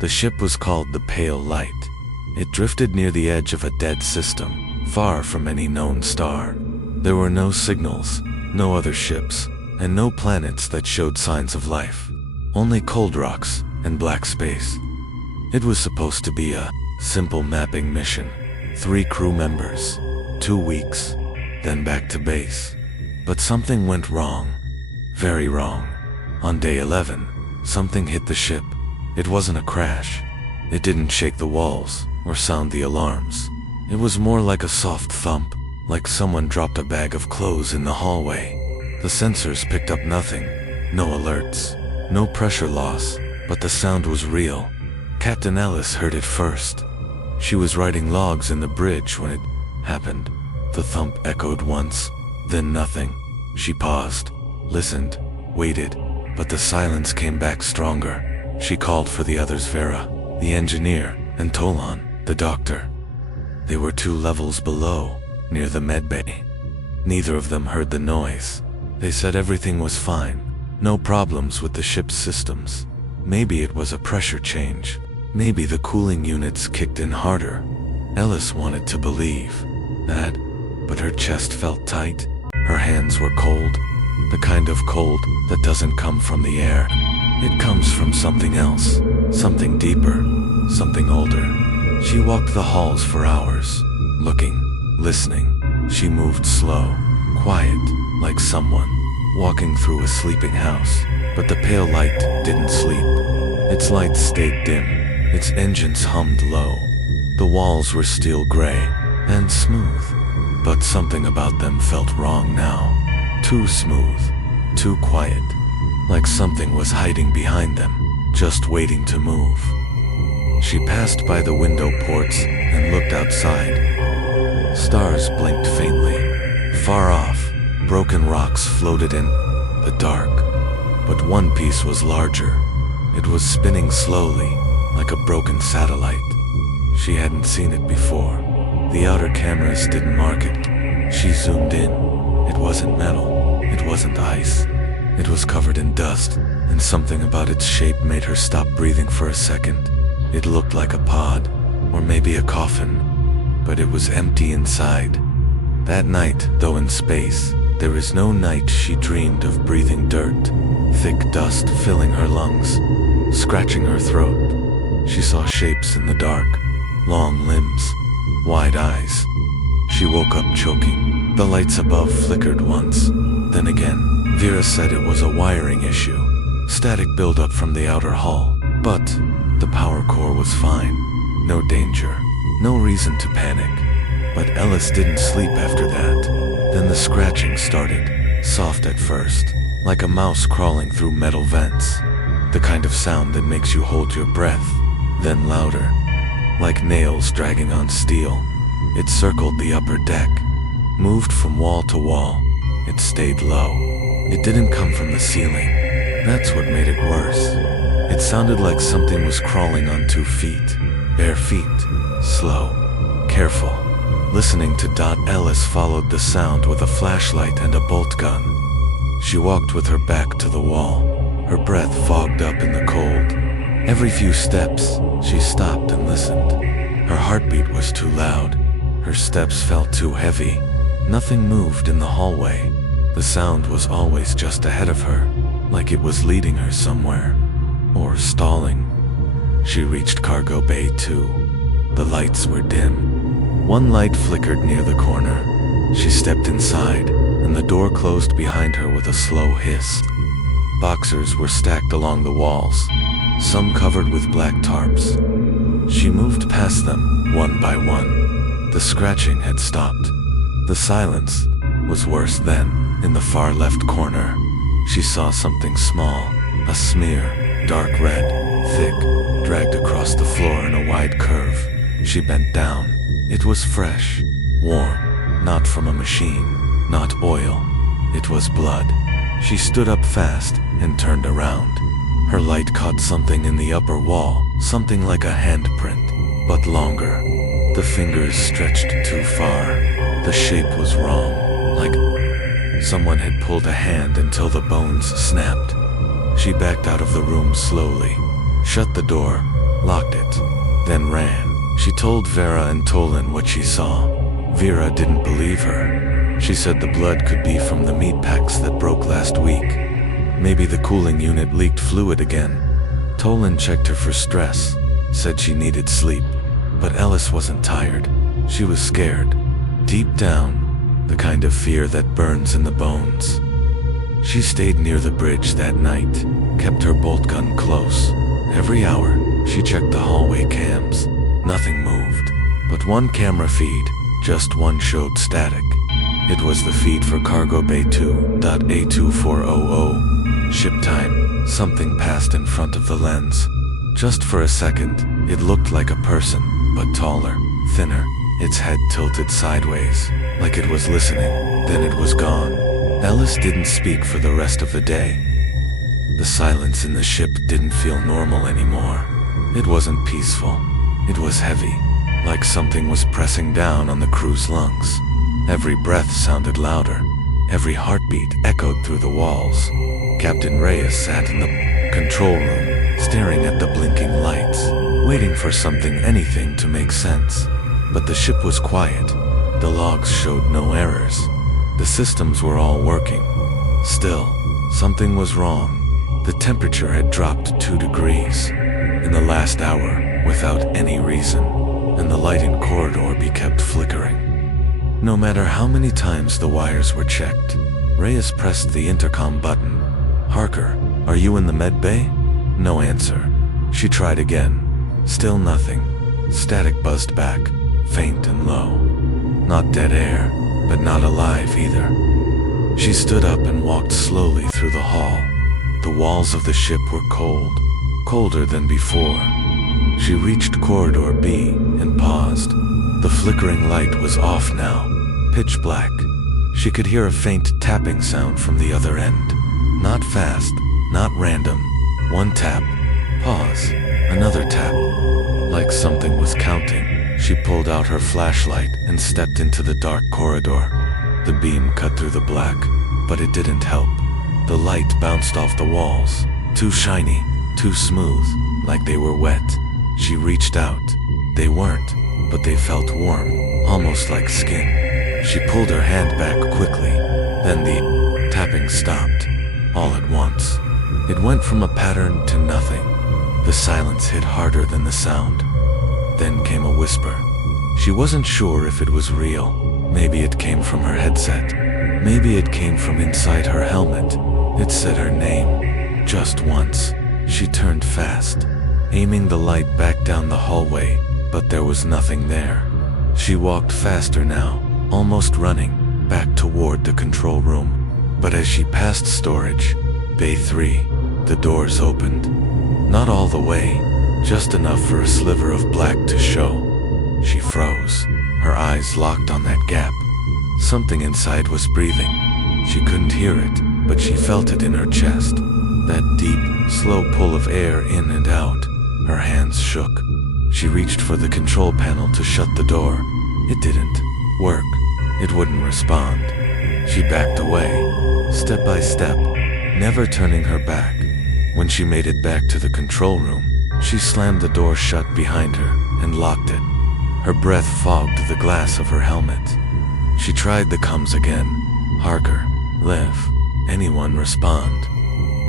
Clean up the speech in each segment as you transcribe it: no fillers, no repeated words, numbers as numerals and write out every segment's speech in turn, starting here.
The ship was called the Pale Light. It drifted near the edge of a dead system, far from any known star. There were no signals, no other ships, and no planets that showed signs of life. Only cold rocks and black space. It was supposed to be a simple mapping mission. 3 crew members, 2 weeks, then back to base. But something went wrong. Very wrong. On day 11, something hit the ship. It wasn't a crash. It didn't shake the walls or sound the alarms. It was more like a soft thump, like someone dropped a bag of clothes in the hallway. The sensors picked up nothing. No alerts, no pressure loss, but the sound was real. Captain Ellis heard it first. She was writing logs in the bridge when it happened. The thump echoed once, then nothing. She paused, listened, waited, but the silence came back stronger. She called for the others, Vera, the engineer, and Tolan, the doctor. They were 2 levels below, near the medbay. Neither of them heard the noise. They said everything was fine, no problems with the ship's systems. Maybe it was a pressure change. Maybe the cooling units kicked in harder. Ellis wanted to believe that, but her chest felt tight. Her hands were cold, the kind of cold that doesn't come from the air. It comes from something else, something deeper, something older. She walked the halls for hours, looking, listening. She moved slow, quiet, like someone walking through a sleeping house. But the pale light didn't sleep. Its lights stayed dim. Its engines hummed low. The walls were steel gray and smooth, but something about them felt wrong now. Too smooth, too quiet, like something was hiding behind them, just waiting to move. She passed by the window ports and looked outside. Stars blinked faintly. Far off, broken rocks floated in the dark, but one piece was larger. It was spinning slowly, like a broken satellite. She hadn't seen it before. The outer cameras didn't mark it. She zoomed in. It wasn't metal. It wasn't ice. It was covered in dust, and something about its shape made her stop breathing for a second. It looked like a pod, or maybe a coffin, but it was empty inside. That night, though in space, there is no night she dreamed of breathing dirt, thick dust filling her lungs, scratching her throat. She saw shapes in the dark, long limbs, wide eyes. She woke up choking. The lights above flickered once, then again. Vera said it was a wiring issue, static buildup from the outer hull. But the power core was fine. No danger, no reason to panic. But Ellis didn't sleep after that. Then the scratching started, soft at first, like a mouse crawling through metal vents. The kind of sound that makes you hold your breath. Then louder, like nails dragging on steel. It circled the upper deck, moved from wall to wall. It stayed low. It didn't come from the ceiling. That's what made it worse. It sounded like something was crawling on 2 feet. Bare feet. Slow. Careful. Listening to Ellis followed the sound with a flashlight and a bolt gun. She walked with her back to the wall, her breath fogged up in the cold. Every few steps, she stopped and listened. Her heartbeat was too loud. Her steps felt too heavy. Nothing moved in the hallway. The sound was always just ahead of her, like it was leading her somewhere, or stalling. She reached cargo bay 2. The lights were dim. One light flickered near the corner. She stepped inside, and the door closed behind her with a slow hiss. Boxers were stacked along the walls, some covered with black tarps. She moved past them, one by one. The scratching had stopped. The silence was worse then. In the far left corner, she saw something small, a smear, dark red, thick, dragged across the floor in a wide curve. She bent down. It was fresh, warm, not from a machine, not oil. It was blood. She stood up fast and turned around. Her light caught something in the upper wall, something like a handprint, but longer. The fingers stretched too far. The shape was wrong, like someone had pulled a hand until the bones snapped. She backed out of the room slowly, shut the door, locked it, then ran. She told Vera and Tolan what she saw. Vera didn't believe her. She said the blood could be from the meat packs that broke last week. Maybe the cooling unit leaked fluid again. Tolan checked her for stress, said she needed sleep. But Ellis wasn't tired. She was scared. Deep down, the kind of fear that burns in the bones. She stayed near the bridge that night, kept her bolt gun close. Every hour, she checked the hallway cams. Nothing moved. But one camera feed, just one, showed static. It was the feed for Cargo Bay 2.A2400. Ship time. Something passed in front of the lens. Just for a second, it looked like a person, but taller, thinner, its head tilted sideways, like it was listening. Then it was gone. Ellis didn't speak for the rest of the day. The silence in the ship didn't feel normal anymore. It wasn't peaceful. It was heavy, like something was pressing down on the crew's lungs. Every breath sounded louder. Every heartbeat echoed through the walls. Captain Reyes sat in the control room, staring at the blinking lights, waiting for something, anything to make sense. But the ship was quiet. The logs showed no errors. The systems were all working. Still, something was wrong. The temperature had dropped 2 degrees in the last hour without any reason, and the light in corridor kept flickering. No matter how many times the wires were checked, Reyes pressed the intercom button. "Harker, are you in the med bay?" No answer. She tried again. Still nothing. Static buzzed back, faint and low. Not dead air, but not alive either. She stood up and walked slowly through the hall. The walls of the ship were cold, colder than before. She reached corridor B and paused. The flickering light was off now, pitch black. She could hear a faint tapping sound from the other end. Not fast, not random. One tap, pause, another tap. Like something was counting. She pulled out her flashlight and stepped into the dark corridor. The beam cut through the black, but it didn't help. The light bounced off the walls, too shiny, too smooth, like they were wet. She reached out. They weren't, but they felt warm, almost like skin. She pulled her hand back quickly. Then the tapping stopped, all at once. It went from a pattern to nothing. The silence hit harder than the sound. Then came a whisper. She wasn't sure if it was real. Maybe it came from her headset. Maybe it came from inside her helmet. It said her name. Just once. She turned fast, aiming the light back down the hallway, but there was nothing there. She walked faster now, almost running, back toward the control room. But as she passed storage, Bay 3, the doors opened. Not all the way, just enough for a sliver of black to show. She froze, her eyes locked on that gap. Something inside was breathing. She couldn't hear it, but she felt it in her chest. That deep, slow pull of air in and out. Her hands shook. She reached for the control panel to shut the door. It didn't work. It wouldn't respond. She backed away, step by step, never turning her back. When she made it back to the control room, she slammed the door shut behind her and locked it. Her breath fogged the glass of her helmet. She tried the comms again. Harker, Liv, anyone respond.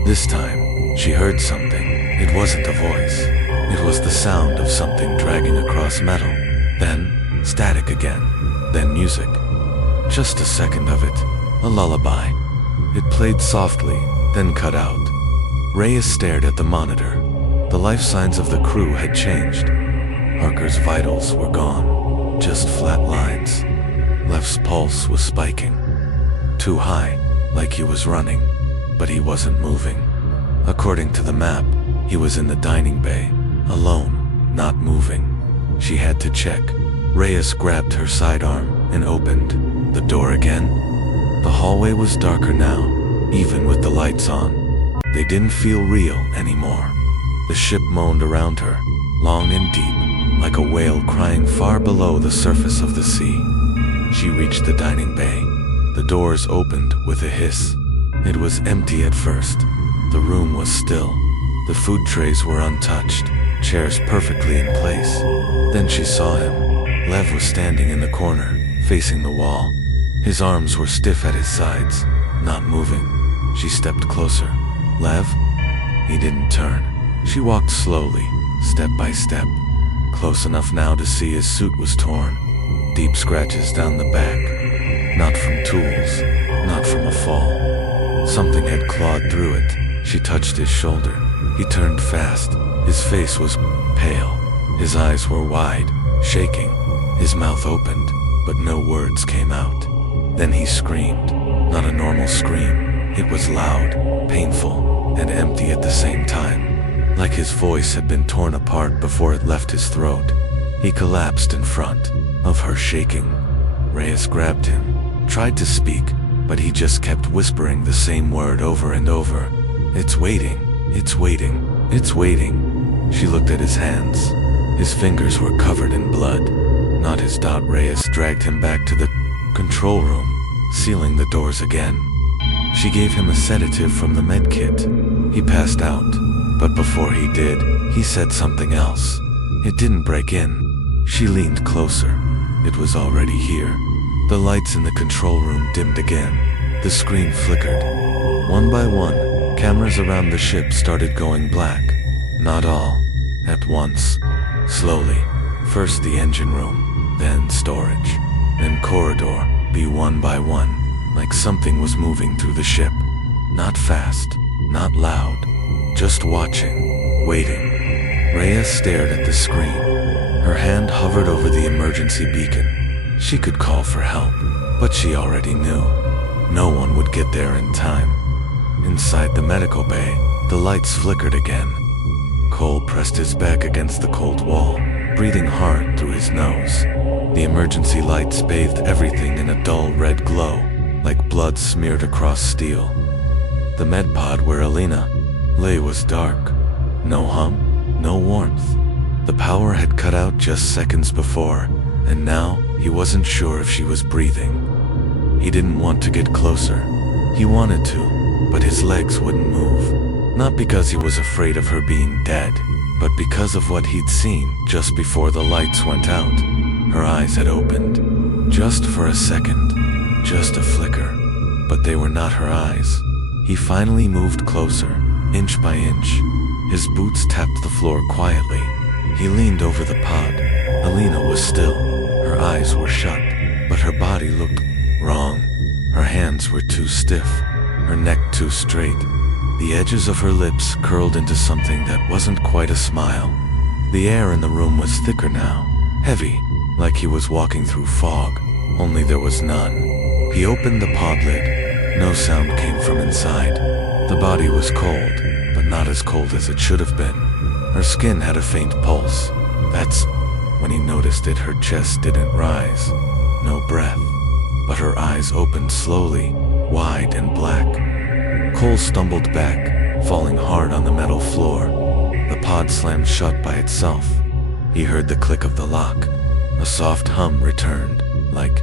This time, she heard something. It wasn't a voice. It was the sound of something dragging across metal. Then, static again. Then music. Just a second of it. A lullaby. It played softly, then cut out. Reyes stared at the monitor. The life signs of the crew had changed. Harker's vitals were gone. Just flat lines. Lef's pulse was spiking. Too high, like he was running, but he wasn't moving. According to the map, he was in the dining bay, alone, not moving. She had to check. Reyes grabbed her sidearm and opened the door again. The hallway was darker now, even with the lights on. They didn't feel real anymore. The ship moaned around her, long and deep, like a whale crying far below the surface of the sea. She reached the dining bay. The doors opened with a hiss. It was empty at first. The room was still. The food trays were untouched. chairs perfectly in place. Then she saw him. Lev was standing in the corner, facing the wall. His arms were stiff at his sides, not moving. She stepped closer. Lev? He didn't turn. She walked slowly, step by step, close enough now to see his suit was torn. Deep scratches down the back. Not from tools, not from a fall. Something had clawed through it. She touched his shoulder. He turned fast. His face was pale. His eyes were wide, shaking. His mouth opened, but no words came out. Then he screamed. Not a normal scream. It was loud, painful, and empty at the same time. Like his voice had been torn apart before it left his throat. He collapsed in front of her, shaking. Reyes grabbed him, tried to speak, but he just kept whispering the same word over and over. It's waiting, it's waiting, it's waiting. She looked at his hands. His fingers were covered in blood. Not his. Reyes dragged him back to the control room, sealing the doors again. She gave him a sedative from the med kit. He passed out, but before he did, he said something else. It didn't break in. She leaned closer. It was already here. The lights in the control room dimmed again. The screen flickered. One by one, cameras around the ship started going black. Not all at once. Slowly. First the engine room, then storage, then corridor, B one by one, like something was moving through the ship. Not fast, not loud, just watching, waiting. Rhea stared at the screen. Her hand hovered over the emergency beacon. She could call for help, but she already knew. No one would get there in time. Inside the medical bay, the lights flickered again. Cole pressed his back against the cold wall, breathing hard through his nose. The emergency lights bathed everything in a dull red glow, like blood smeared across steel. The med pod where Alina lay was dark. No hum, no warmth. The power had cut out just seconds before, and now he wasn't sure if she was breathing. He didn't want to get closer. He wanted to, but his legs wouldn't move. Not because he was afraid of her being dead, but because of what he'd seen just before the lights went out. Her eyes had opened. Just for a second. Just a flicker. But they were not her eyes. He finally moved closer, inch by inch. His boots tapped the floor quietly. He leaned over the pod. Alina was still. Her eyes were shut, but her body looked wrong. Her hands were too stiff, her neck too straight. The edges of her lips curled into something that wasn't quite a smile. The air in the room was thicker now, heavy, like he was walking through fog, only there was none. He opened the pod lid. No sound came from inside. The body was cold, but not as cold as it should have been. Her skin had a faint pulse. That's when he noticed it. Her chest didn't rise. No breath. But her eyes opened slowly, wide and black. Cole stumbled back, falling hard on the metal floor. The pod slammed shut by itself. He heard the click of the lock. A soft hum returned, like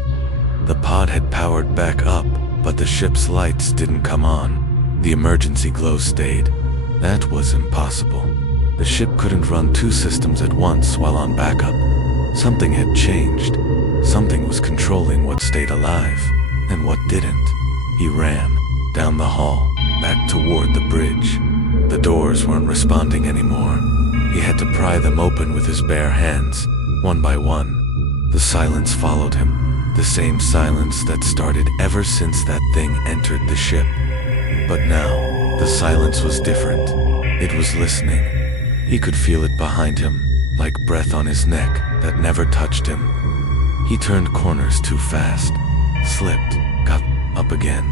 the pod had powered back up, but the ship's lights didn't come on. The emergency glow stayed. That was impossible. The ship couldn't run two systems at once while on backup. Something had changed. Something was controlling what stayed alive, and what didn't. He ran, down the hall, back toward the bridge. The doors weren't responding anymore. He had to pry them open with his bare hands, one by one. The silence followed him, the same silence that started ever since that thing entered the ship. But now, the silence was different. It was listening. He could feel it behind him, like breath on his neck that never touched him. He turned corners too fast, slipped, got up again.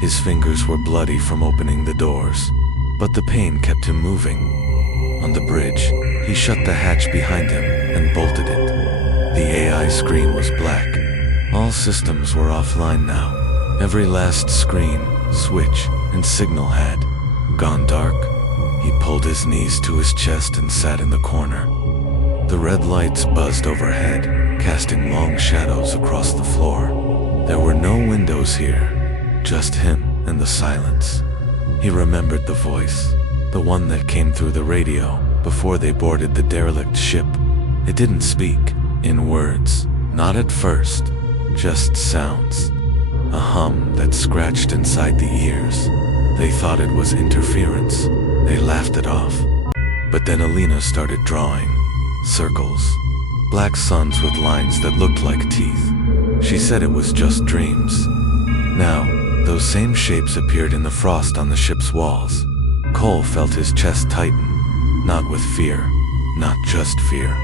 His fingers were bloody from opening the doors, but the pain kept him moving. On the bridge, he shut the hatch behind him and bolted it. The AI screen was black. All systems were offline now. Every last screen, switch, and signal had gone dark. He pulled his knees to his chest and sat in the corner. The red lights buzzed overhead, casting long shadows across the floor. There were no windows here, just him and the silence. He remembered the voice, the one that came through the radio. before they boarded the derelict ship. It didn't speak, in words, not at first, just sounds. A hum that scratched inside the ears. They thought it was interference. They laughed it off. But then Alina started drawing. Circles. Black suns with lines that looked like teeth. She said it was just dreams. Now, those same shapes appeared in the frost on the ship's walls. Cole felt his chest tighten. Not with fear. Not just fear.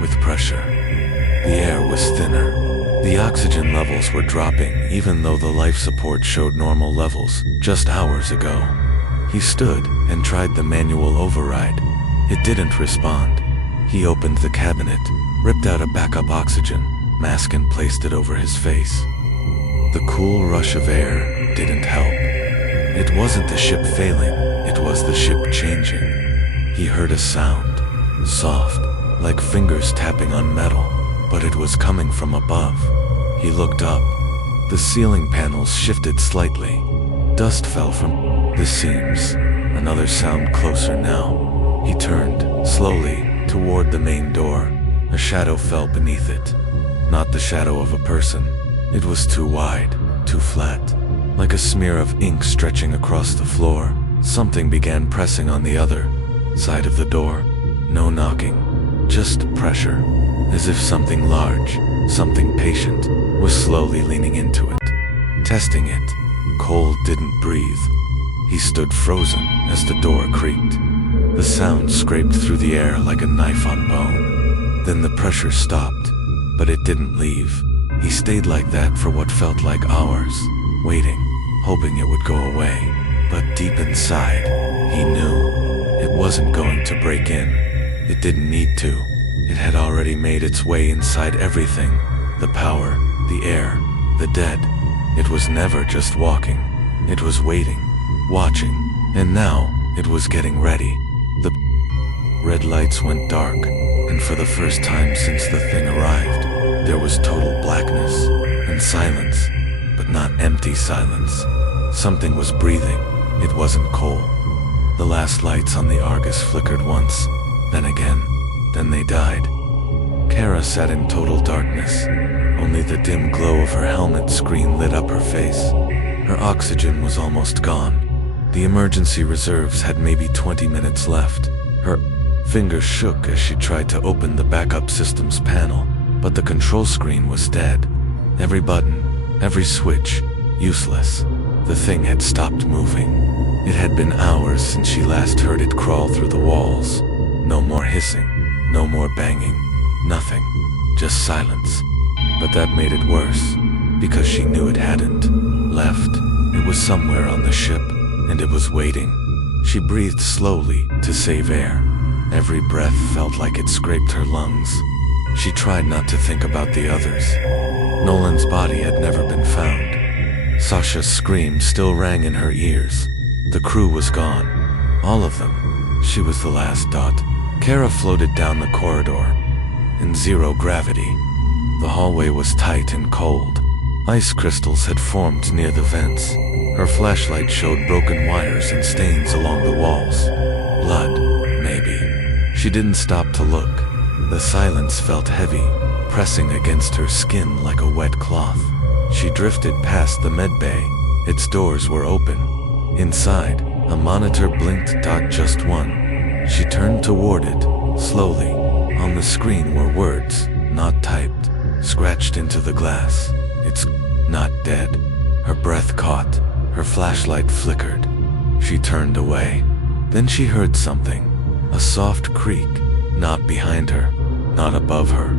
With pressure. The air was thinner. The oxygen levels were dropping, even though the life support showed normal levels just hours ago. He stood and tried the manual override. It didn't respond. He opened the cabinet, ripped out a backup oxygen mask and placed it over his face. The cool rush of air didn't help. It wasn't the ship failing, it was the ship changing. He heard a sound, soft, like fingers tapping on metal, but it was coming from above. He looked up. The ceiling panels shifted slightly. Dust fell from the seams. Another sound closer now. He turned, slowly, toward the main door. A shadow fell beneath it. Not the shadow of a person. It was too wide, too flat. Like a smear of ink stretching across the floor, something began pressing on the other side of the door. No knocking, just pressure. As if something large, something patient, was slowly leaning into it. Testing it. Cole didn't breathe. He stood frozen as the door creaked. The sound scraped through the air like a knife on bone. Then the pressure stopped, but it didn't leave. He stayed like that for what felt like hours, waiting, hoping it would go away. But deep inside, he knew it wasn't going to break in. It didn't need to. It had already made its way inside everything. The power, the air, the dead. It was never just walking. It was waiting, watching, and now it was getting ready. The red lights went dark, and for the first time since the thing arrived, there was total blackness and silence, but not empty silence. Something was breathing. It wasn't Cole. The last lights on the Argus flickered once, then again, then they died. Kara sat in total darkness. Only the dim glow of her helmet screen lit up her face. Her oxygen was almost gone. The emergency reserves had maybe 20 minutes left. Her fingers shook as she tried to open the backup systems panel, but the control screen was dead. Every button, every switch, useless. The thing had stopped moving. It had been hours since she last heard it crawl through the walls. No more hissing, no more banging, nothing, just silence. But that made it worse, because she knew it hadn't left. It was somewhere on the ship, and it was waiting. She breathed slowly to save air. Every breath felt like it scraped her lungs. She tried not to think about the others. Nolan's body had never been found. Sasha's scream still rang in her ears. The crew was gone. All of them. She was the last dot. Kara floated down the corridor. In zero gravity. The hallway was tight and cold. Ice crystals had formed near the vents. Her flashlight showed broken wires and stains along the walls. Blood, maybe. She didn't stop to look. The silence felt heavy, pressing against her skin like a wet cloth. She drifted past the medbay. Its doors were open. Inside, a monitor blinked. Just one. She turned toward it, slowly. On the screen were words, not typed, scratched into the glass. It's not dead. Her breath caught. Her flashlight flickered. She turned away. Then she heard something. A soft creak. Not behind her. Not above her.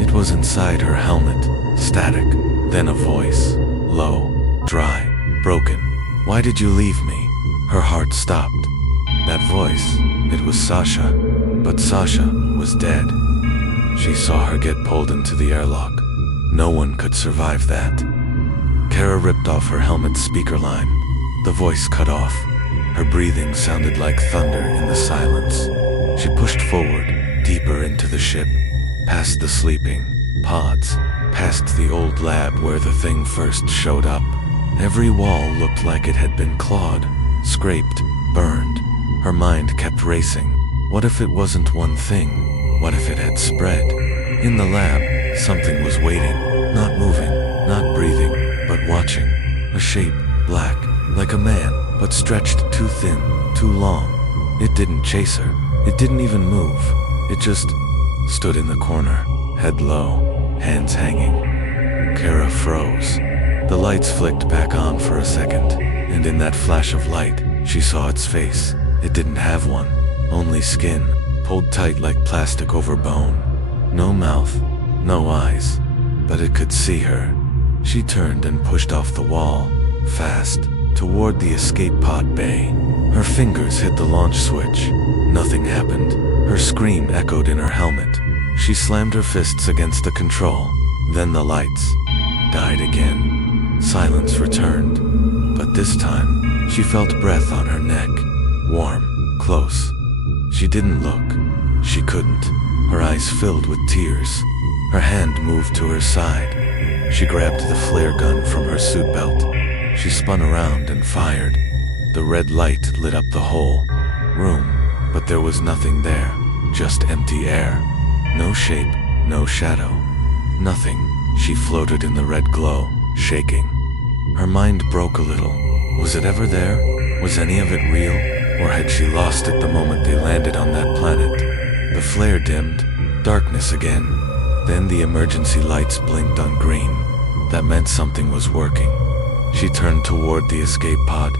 It was inside her helmet. Static. Then a voice. Low. Dry. Broken. Why did you leave me? Her heart stopped. That voice. It was Sasha. But Sasha was dead. She saw her get pulled into the airlock. No one could survive that. Kara ripped off her helmet's speaker line. The voice cut off. Her breathing sounded like thunder in the silence. She pushed forward, deeper into the ship, past the sleeping pods, past the old lab where the thing first showed up. Every wall looked like it had been clawed, scraped, burned. Her mind kept racing. What if it wasn't one thing? What if it had spread? In the lab, something was waiting, not moving, not breathing, but watching. A shape, black, like a man, but stretched too thin, too long. It didn't chase her. It didn't even move. It just stood in the corner, head low, hands hanging. Kara froze. The lights flicked back on for a second, and in that flash of light, she saw its face. It didn't have one, only skin, pulled tight like plastic over bone. No mouth, no eyes, but it could see her. She turned and pushed off the wall, fast, toward the escape pod bay. Her fingers hit the launch switch. Nothing happened. Her scream echoed in her helmet. She slammed her fists against the control. Then the lights died again. Silence returned. But this time, she felt breath on her neck. Warm, close. She didn't look. She couldn't. Her eyes filled with tears. Her hand moved to her side. She grabbed the flare gun from her suit belt. She spun around and fired. The red light lit up the whole room, but there was nothing there, just empty air. No shape, no shadow. Nothing. She floated in the red glow, shaking. Her mind broke a little. Was it ever there? Was any of it real? Or had she lost it the moment they landed on that planet? The flare dimmed. Darkness again. Then the emergency lights blinked on green. That meant something was working. She turned toward the escape pod.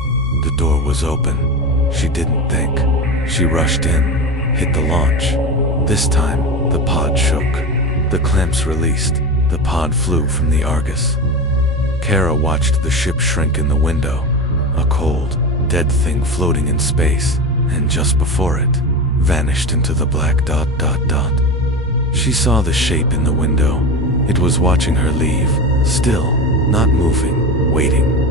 The door was open. She didn't think. She rushed in, hit the launch. This time, the pod shook. The clamps released. The pod flew from the Argus. Kara watched the ship shrink in the window. A cold, dead thing floating in space, and just before it, vanished into the black dot. She saw the shape in the window. It was watching her leave, still, not moving, waiting.